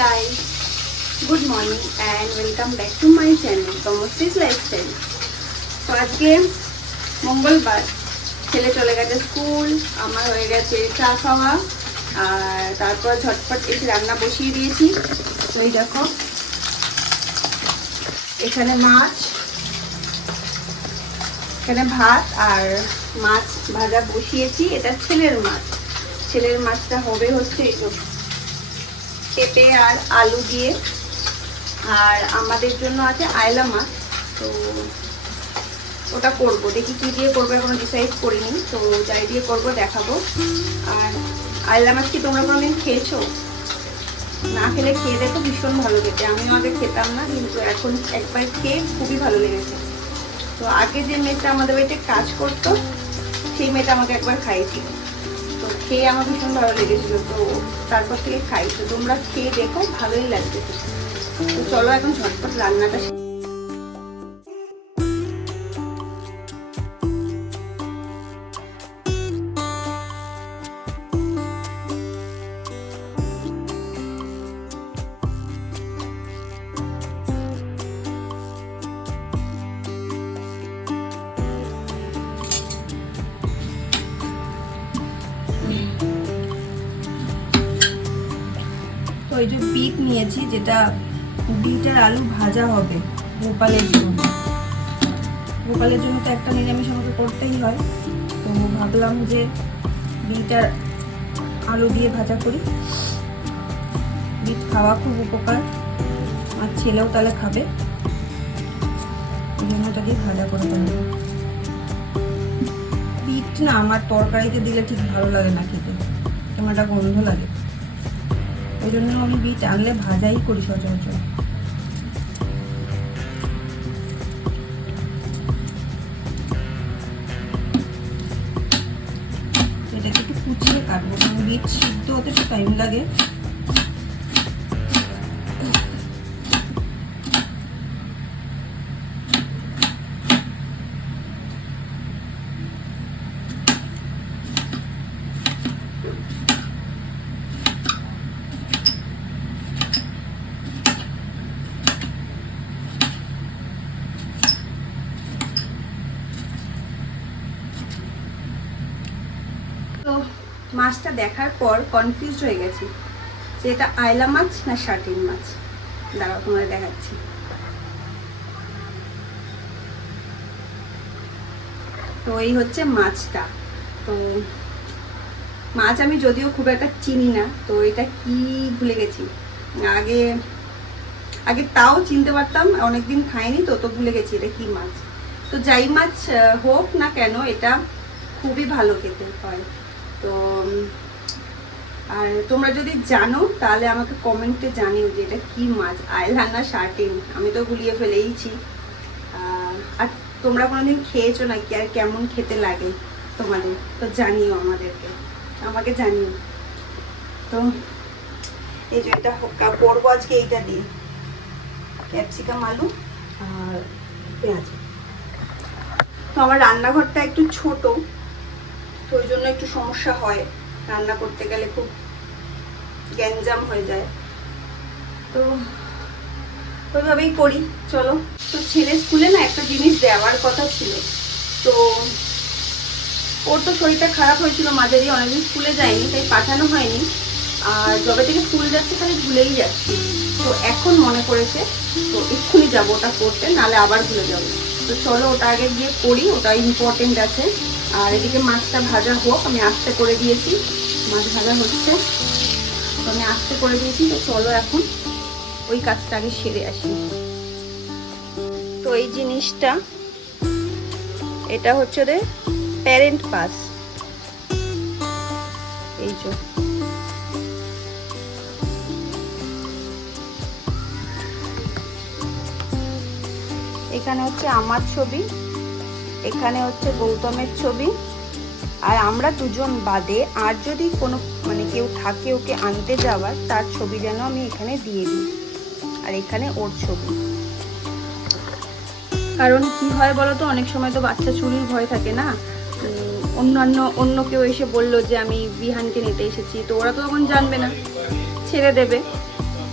guys, good morning and welcome back to my channel Tomosri's Lifestyle। তো আজকে মঙ্গলবার, ছেলে চলে গেছে স্কুল, আমার হয়ে গেছে চা খাওয়া আর তারপর ঝটপট এসে রান্না বসিয়ে দিয়েছি। তো এই দেখো এখানে মাছ, এখানে ভাত আর মাছ ভাজা বসিয়েছি। এটা ছেলের মাছ, ছেলের মাছটা হবে হচ্ছে পেঁপে আর আলু দিয়ে, আর আমাদের জন্য আছে আয়লা মাছ। তো ওটা করব, দেখি কি দিয়ে করবো, এখনো ডিসাইড করিনি। তো যাই দিয়ে করব দেখাবো। আর আয়লা মাছ কি তোমরা কোনোদিন খেয়েছো? না খেলে খেয়ে দেখো, ভীষণ ভালো খেতে। আমিও আগে খেতাম না, কিন্তু এখন একবার খেয়ে খুবই ভালো লেগেছে। তো আগে যে মেয়েটা আমাদের বাড়িতে কাজ করতো, সেই মেয়েটা আমাকে একবার খাইয়েছিল, তো খেয়ে আমার ভীষণ ভালো লেগেছিল। তো তারপর থেকে খাই। তো তোমরা খেয়ে দেখো, ভালোই লাগবে। তো চলো এখন ঝটপট রান্নাটা। তো এই যে বিট নিয়েছি, যেটা বিট আর আলু ভাজা হবে গোপালের জন্য। গোপালের জন্য তো একটা নিরামিষ আমাকে করতেই হয়। তো ভাবলাম যে বিট আর আলু দিয়ে ভাজা করি। বিট খাওয়া খুব উপকার, আর ছেলেও তাহলে খাবে, এই জন্য এটা দিয়ে ভাজা করে দেবো। বিট না আমার তরকারিতে দিলে ঠিক ভালো লাগে না খেতে, কেমন একটা গন্ধ লাগে। ওই জন্য আমি বিট আনলে ভাজাই করি সচরাচর। এটাকে একটু কুচিয়ে কাটবো, কারণ বিট সিদ্ধ হতে একটু টাইম লাগে। তো মাছটা দেখার পর কনফিউজ হয়ে গেছি যে এটা আয়লা মাছ না শার্টিন মাছ। দাঁড়াও তোমাদের দেখাচ্ছি। তো এই হচ্ছে মাছটা। তো মাছ আমি যদিও খুব একটা চিনি না, তো এটা কি ভুলে গেছি। আগে আগে তাও চিনতে পারতাম, অনেকদিন খাইনি তো তো ভুলে গেছি এটা কি মাছ। তো যাই মাছ হোক না কেন, এটা খুবই ভালো খেতে হয়। তো আর তোমরা যদি জানো তাহলে আমাকে কমেন্টে জানিও যে এটা কি মাছ, আয়লা না শার্টিন। আমি তো গুলিয়ে ফেলেইছি। আর তোমরা কোনোদিন খেয়েছো নাকি, আর কেমন খেতে লাগে তোমাদের, তো জানিও আমাকে জানিও। তো এই যে এটা করবো আজকে এইটা দিয়ে, ক্যাপসিকাম, আলু আর পেঁয়াজ। তো আমার রান্নাঘরটা একটু ছোট, তো ওই জন্য একটু সমস্যা হয়, রান্না করতে গেলে খুব গ্যাঞ্জাম হয়ে যায়। তো ওইভাবেই করি। চলো। তো ছেলে স্কুলে না একটা জিনিস দেওয়ার কথা ছিল, তো ওর তো শরীরটা খারাপ হয়েছিল মাঝারি, অনেকদিন স্কুলে যায়নি, তাই পাঠানো হয়নি। আর যবে থেকে স্কুল যাচ্ছে খালি ভুলেই যাচ্ছি। তো এখন মনে করেছে, তো এক্ষুনি যাবো ওটা করতে, নাহলে আবার ভুলে যাবো। তো চলো ওটা আগে গিয়ে করি, ওটা ইম্পর্টেন্ট আছে। আর এদিকে মাছটা ভাজা হোক, আমি আস্তে করে দিয়েছি, মাছ ভাজা হচ্ছে, তো আমি আস্তে করে দিয়েছি। তো চলো এখন ওই কাজটা আগে সেরে আসি। তো এই জিনিসটা, এটা হচ্ছে ওদের প্যারেন্ট পাস। এই যে এখানে হচ্ছে আমার ছবি, এখানে হচ্ছে গৌতমের ছবি, আর আমরা দুজন বাদে আর যদি কোনো কেউ থাকে ওকে আনতে যাওয়ার, তার ছবি যেন আমি এখানে দিয়ে দিই। আর এখানে ওর ছবি। কারণ কি হয় বলো তো, অনেক সময় তো বাচ্চা চুরির ভয় থাকে না। অন্য কেউ এসে বললো যে আমি বিহানকে নিতে এসেছি, তো ওরা তো তখন জানবে না, ছেড়ে দেবে।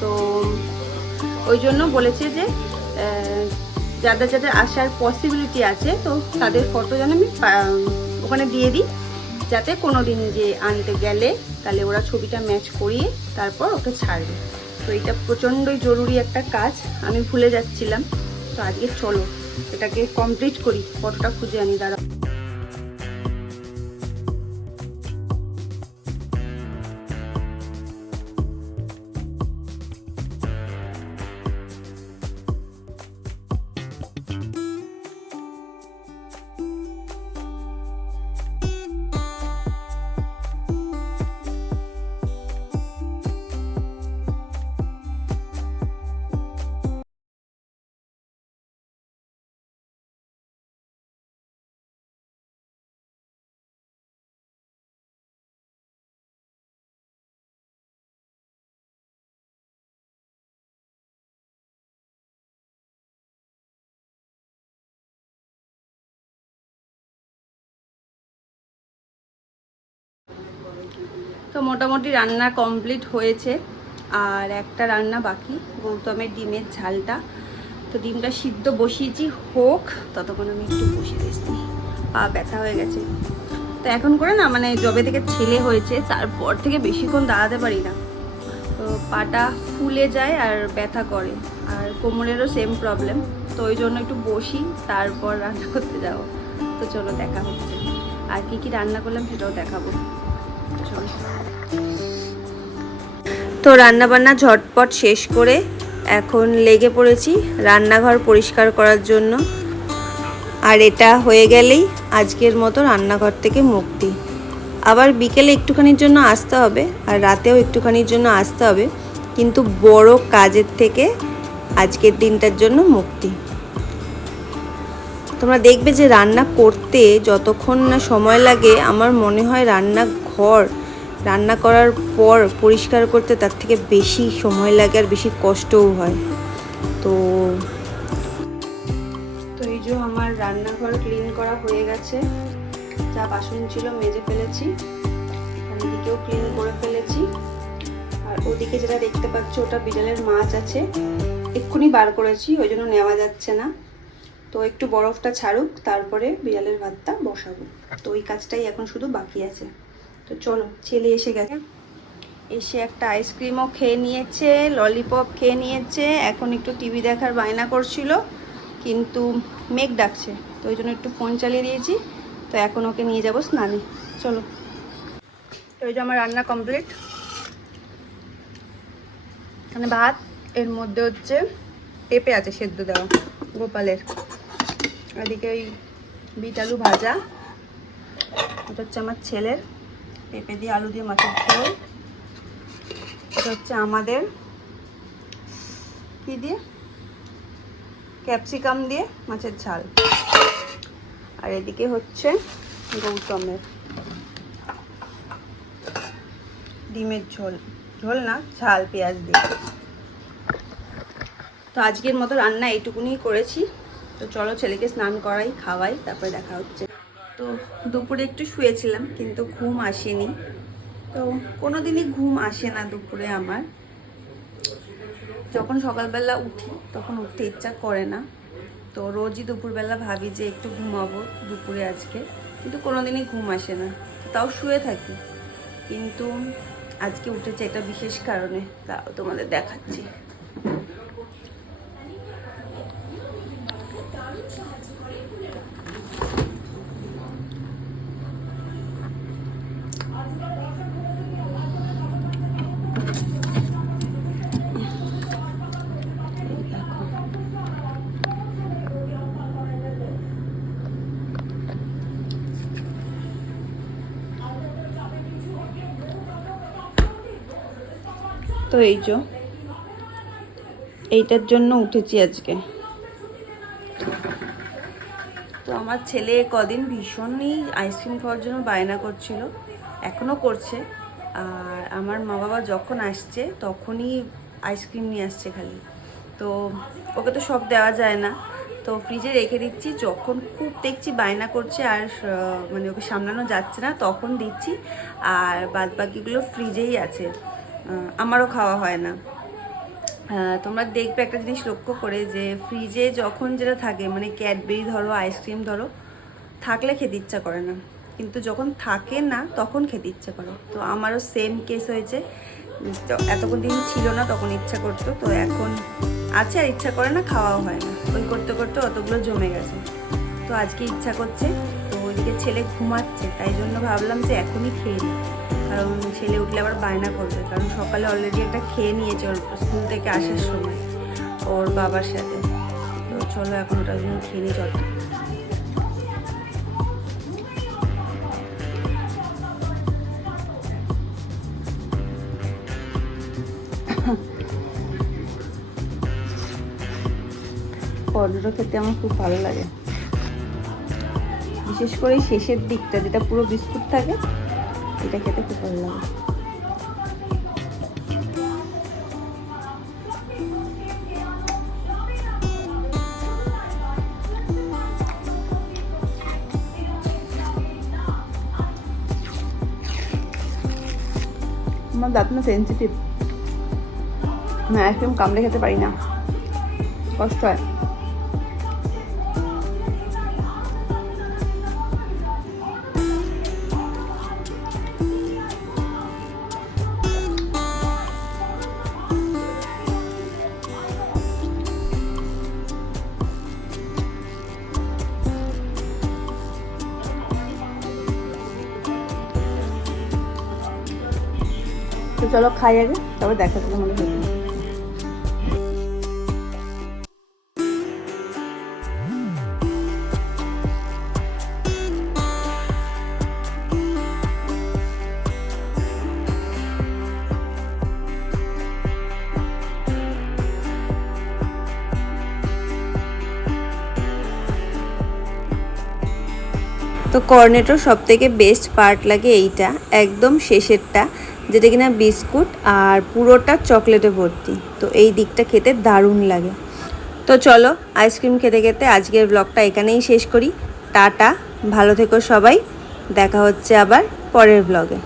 তো ওই জন্য বলেছে যে যাদের যাদের আসার পসিবিলিটি আছে তো তাদের ফটো যেন আমি ওখানে দিয়ে দিই, যাতে কোনো দিন যে আনতে গেলে তাহলে ওরা ছবিটা ম্যাচ করিয়ে তারপর ওকে ছাড়বে। তো এটা প্রচণ্ডই জরুরি একটা কাজ, আমি ভুলে যাচ্ছিলাম। তো আজকে চলো এটাকে কমপ্লিট করি, ফটোটা খুঁজে আনি, দাঁড়াও। তো মোটামুটি রান্না কমপ্লিট হয়েছে, আর একটা রান্না বাকি, গৌতমের ডিমের ঝালটা। তো ডিমটা সিদ্ধ বসিয়েছি, হোক ততক্ষণ আমি একটু বসিয়ে দিয়েছি, পা ব্যথা হয়ে গেছে। তো এখন করে না মানে যবে থেকে ছেলে হয়েছে তারপর থেকে বেশিক্ষণ দাঁড়াতে পারি না, তো পাটা ফুলে যায় আর ব্যথা করে, আর কোমরেরও সেম প্রবলেম। তো ওই জন্য একটু বসি, তারপর রান্না করতে যাবো। তো চলো দেখা হচ্ছে, আর কি কি রান্না করলাম সেটাও দেখাবো। তো রান্নাবান্না ঝটপট শেষ করে এখন লেগে পড়েছি রান্নাঘর পরিষ্কার করার জন্য, আর এটা হয়ে গেলেই আজকের মতো রান্নাঘর থেকে মুক্তি। আবার বিকেলে একটুখানির জন্য আসতে হবে, আর রাতেও একটুখানির জন্য আসতে হবে, কিন্তু বড় কাজের থেকে আজকের দিনটার জন্য মুক্তি। তোমরা দেখবে যে রান্না করতে যতক্ষণ না সময় লাগে, আমার মনে হয় রান্নাঘর রান্না করার পর পরিষ্কার করতে তার থেকে বেশি সময় লাগে আর বেশি কষ্টও হয়। তো এই যে আমার রান্নাঘর ক্লিন করা হয়ে গেছে, যা বাসন ছিল মেজে ফেলেছি, আর এদিকেও ক্লিন করে ফেলেছি। আর ওদিকে যেটা দেখতে পাচ্ছ ওটা বিড়ালের মাছ আছে, এক্ষুনি বার করেছি, ওই জন্য নেওয়া যাচ্ছে না। তো একটু বরফটা ছাড়ুক, তারপরে বিড়ালের ভাতটা বসাবো। তো ওই কাজটাই এখন শুধু বাকি আছে। তো চলো, ছেলে এসে গেছে, এসে একটা আইসক্রিমও খেয়ে নিয়েছে, ললিপপ খেয়ে নিয়েছে, এখন একটু টিভি দেখার বায়না করছিল, কিন্তু মেঘ ডাকছে, তো ওই জন্য একটু ফোন চালিয়ে দিয়েছি। তো এখন ওকে নিয়ে যাবো স্নানে, চলো। তো ওই যে আমার রান্না কমপ্লিট, এখানে ভাত, এর মধ্যে হচ্ছে পেঁপে আছে সেদ্ধ দেওয়া গোপালের, এদিকে ওই বিট আলু ভাজা, এটা হচ্ছে আমার ছেলের পেঁপে দিয়ে আলু দিয়ে মাছের ঝোল, এটা হচ্ছে আমাদের কি দিয়ে ক্যাপসিকাম দিয়ে মাছের ঝাল, আর এদিকে হচ্ছে গৌতমের ডিমের ঝোল, ঝোল না ঝাল পেঁয়াজ দিয়ে। তো আজকের মতো রান্না এইটুকুনি করেছি। তো চলো ছেলেকে স্নান করাই, খাওয়াই, তারপরে দেখা হচ্ছে। তো দুপুরে একটু শুয়েছিলাম, কিন্তু ঘুম আসেনি। তো কোনো দিনই ঘুম আসে না দুপুরে আমার, যখন সকালবেলা উঠি তখন উঠতে ইচ্ছা করে না। তো রোজই দুপুরবেলা ভাবি যে একটু ঘুমাবো দুপুরে আজকে, কিন্তু কোনো দিনই ঘুম আসে না, তাও শুয়ে থাকি। কিন্তু আজকে উঠেছে একটা বিশেষ কারণে, তাও তোমাদের দেখাচ্ছি। তো এই যে এইটার জন্য উঠেছি আজকে। তো আমার ছেলে কদিন ভীষণই আইসক্রিম খাওয়ার জন্য বায়না করছিল, এখনও করছে। আর আমার মা বাবা যখন আসছে তখনই আইসক্রিম নিয়ে আসছে খালি। তো ওকে তো সব দেওয়া যায় না, তো ফ্রিজে রেখে দিচ্ছি, যখন খুব দেখছি বায়না করছে আর মানে ওকে সামলানো যাচ্ছে না তখন দিচ্ছি, আর বাদ বাকিগুলো ফ্রিজেই আছে, আমারও খাওয়া হয় না। তোমরা দেখবে একটা জিনিস লক্ষ্য করে যে ফ্রিজে যখন যেটা থাকে মানে ক্যাডবেরি ধরো, আইসক্রিম ধরো, থাকলে খেতে ইচ্ছা করে না, কিন্তু যখন থাকে না তখন খেতে ইচ্ছা করে। তো আমারও সেম কেস হয়েছে, এতক্ষণ দিন ছিল না তখন ইচ্ছা করতো, তো এখন আছে আর ইচ্ছা করে না, খাওয়াও হয় না, ওই করতে করতে অতগুলো জমে গেছে। তো আজকে ইচ্ছা করছে, তো ওইদিকে ছেলে ঘুমাচ্ছে, তাই জন্য ভাবলাম যে এখনই খেয়ে নিই, কারণ ছেলে উঠলে আবার বায়না করবে, কারণ সকালে অলরেডি একটা খেয়ে নিয়েছে ওর স্কুল থেকে আসার সময় ওর বাবার সাথে। তো চলো এখন ওটা খেয়ে নিই চলো। কর্নেটো খেতে আমার খুব ভালো লাগে, বিশেষ করে শেষের দিকটা যেটা পুরো বিস্কুট থাকে, এটা খেতে খুব ভালো লাগে। আমার দাঁত না সেন্সিটিভ, আমি আইসক্রিম কামড়ে খেতে পারি না, কষ্ট হয়। তো চলো খাই আগে, তবে দেখা যাবে মনে হয়। তো কর্নেটোর সব থেকে বেস্ট পার্ট লাগে এইটা, একদম শেষেরটা, যেটা কিনা বিস্কুট আর পুরোটা চকলেটে ভর্তি। তো এই দিকটা খেতে দারুণ লাগে। তো চলো আইসক্রিম খেতে খেতে আজকের ব্লগটা এখানেই শেষ করি। টাটা, ভালো থেকো সবাই, দেখা হচ্ছে আবার পরের ব্লগে।